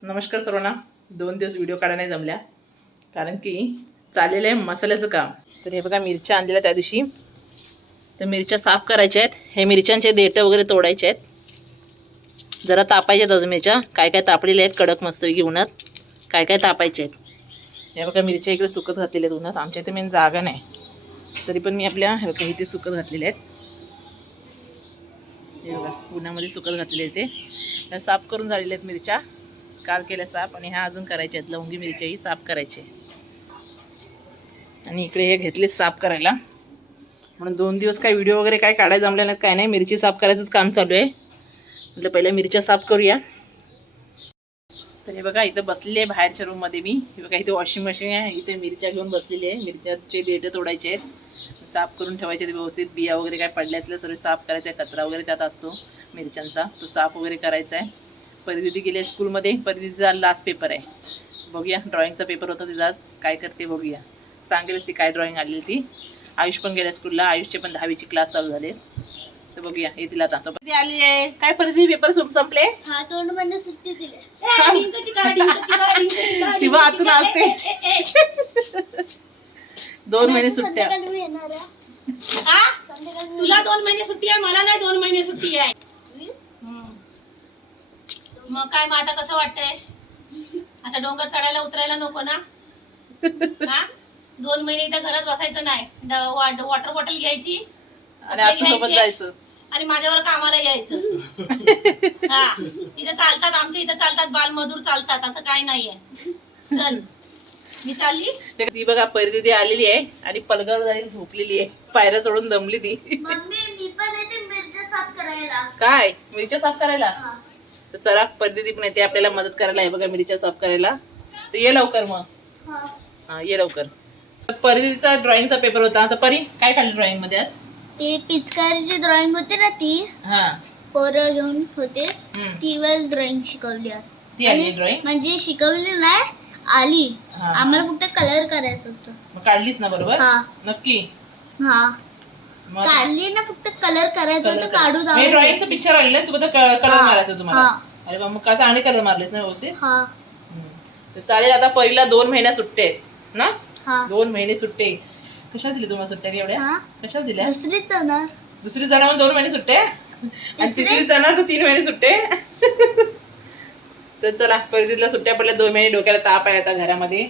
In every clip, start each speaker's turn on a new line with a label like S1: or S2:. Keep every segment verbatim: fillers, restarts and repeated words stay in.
S1: नमस्कार सर्वांना. दोन दिवस व्हिडिओ काढा नाही जमल्या कारण की चाललेलं आहे मसाल्याचं काम. तर हे बघा मिरच्या आणलेल्या त्या दिवशी, तर मिरच्या साफ करायच्या आहेत. हे मिरच्यांचे देठं वगैरे तोडायचे आहेत. जरा तापायचे आहेत अजून मिरच्या, काय काय तापलेल्या आहेत कडक मस्तपैकी उन्हात, काय काय तापायचे आहेत. हे बघा मिरच्या इकडे सुकत घातलेल्या आहेत उन्हात. आमच्या इथे मेन जागा नाही तरी पण मी आपल्या हे बघा इथे सुकत घातलेले आहेत. हे बघा उन्हामध्ये सुकत घातलेले आहेत. ते साफ करून झालेले आहेत मिरच्या, काल केल्या साफ, आणि ह्या अजून करायच्या आहेत. लवंगी मिरच्याही साफ करायचे. आणि इकडे हे घेतले साफ करायला, म्हणून दोन दिवस काय व्हिडिओ वगैरे काय काढायला जमले नाहीत, काय नाही. मिरची साफ करायचंच काम चालू आहे. म्हटलं पहिल्या मिरच्या साफ करूया. तर हे बघा इथं बसलेली आहे बाहेरच्या रूममध्ये मी. हे बघा इथे वॉशिंग मशीन आहे, इथे मिरच्या घेऊन बसलेली आहे. मिरच्याचे देठं तोडायचे आहेत, साफ करून ठेवायचे आहेत व्यवस्थित. बिया वगैरे काय पडल्यातलं सगळे साफ करायचं आहे. कचरा वगैरे त्यात असतो मिरच्यांचा, तो साफ वगैरे करायचा आहे. परिदिदी गेली स्कूलमध्ये. परिदिदीचा लास्ट पेपर आहे. बघूया, ड्रॉइंगचा पेपर होता तिचा, काय करते बघूया. सांगेल ती काय ड्रॉइंग आलेली ती. आयुष पण गेल्या स्कूलला, आयुषचे पण दहावीचे क्लास चालू झाले. तर बघूया येतील आता. तर ती आली आहे. काय परिदिदी पेपर संपले?
S2: हा, दोन महिने सुट्टी दिली.
S1: तेव्हा आतून असते दोन महिने सुट्ट्या.
S3: तुला दोन महिने सुट्टी आहे, मला नाही दोन महिने सुट्टी आहे. मग काय, मग आता कसं वाटतंय? आता डोंगर चढायला उतरायला नको ना? हा, दोन महिने इथं घरात बसायचं नाही. वॉटर बॉटल घ्यायची
S1: आणि आता सोबत जायचं
S3: आणि माझ्यावर कामाला यायचं. हा, इथं चालतात, आमच्या इथं चालतात, बालमजूर चालतात, असं काय नाहीये. चल मी चालली.
S1: ती बघा परिदिदी आलेली आहे आणि पलगावर जाईल झोपलेली आहे. पायऱ्या चढून दमली ती.
S2: मम्मी मी पण येते मिरच्या साफ करायला.
S1: काय मिरच्या साफ करायला? तर चला परिदिदी पण येते आपल्याला मदत करायला. आहे बघा मिरच्या साफ करायला. तर ये लवकर मग. हा ये लवकर. परिदिदीचा ड्रॉइंगचा पेपर होता. तर परी काय काढलं ड्रॉइंग मध्ये आज?
S2: ते पिचकारीची ड्रॉइंग होती ना, ती
S1: हा
S2: पोरं घेऊन होते,
S1: हम्म.
S2: ती वेळ ड्रॉइंग शिकवली आज.
S1: ती आली ड्रॉइंग
S2: म्हणजे शिकवली नाही, आली.
S1: हा.
S2: आम्हाला फक्त कलर करायचं होतं.
S1: मग काढलीच ना बरोबर?
S2: हा
S1: नक्की.
S2: हा
S1: मग
S2: काढली ना, फक्त कलर करायचं होतं. काढू
S1: मी ड्रॉइंगचं पिक्चर आणलं, तू बघा कलर
S2: हा.
S1: मारायचं तुम्हाला.
S2: हा.
S1: अरे बा, मग का चांगले कलर मारलेस ना व्यवस्थित.
S2: हा
S1: हम्म. तर चालेल. आता पहिला दोन महिन्या सुट्टे आहेत ना?
S2: हा
S1: दोन महिने सुट्टे. कशा दिली तुम्हाला सुट्ट्या एवढ्या?
S2: हा.
S1: कशा दिल्या?
S2: दुसरीच जाणार.
S1: दुसरी जणांवर दोन महिने सुट्टे आणि तिसरी जणांवर तर तीन महिने सुट्टे. तर चला परिदिदीला सुट्ट्या पडल्या. दोन महिने डोक्याला ताप आहे आता घरामध्ये.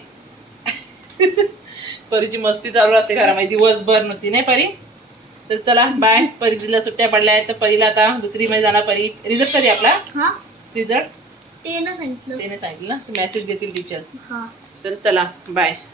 S1: परीची मस्ती चालू असते घरामध्ये दिवसभर नुसती, नाही परी? तर चला बाय. परिदिदीला सुट्ट्या पडल्या आहेत तर परीला आता दुसरी मध्ये जाणार. परी रिझल्ट कधी आपला?
S2: हा
S1: रिझल्ट
S2: ते ना सांगितलं.
S1: त्याने सांगितलं ना, मेसेज देतील टीचर.
S2: हा
S1: तर चला बाय.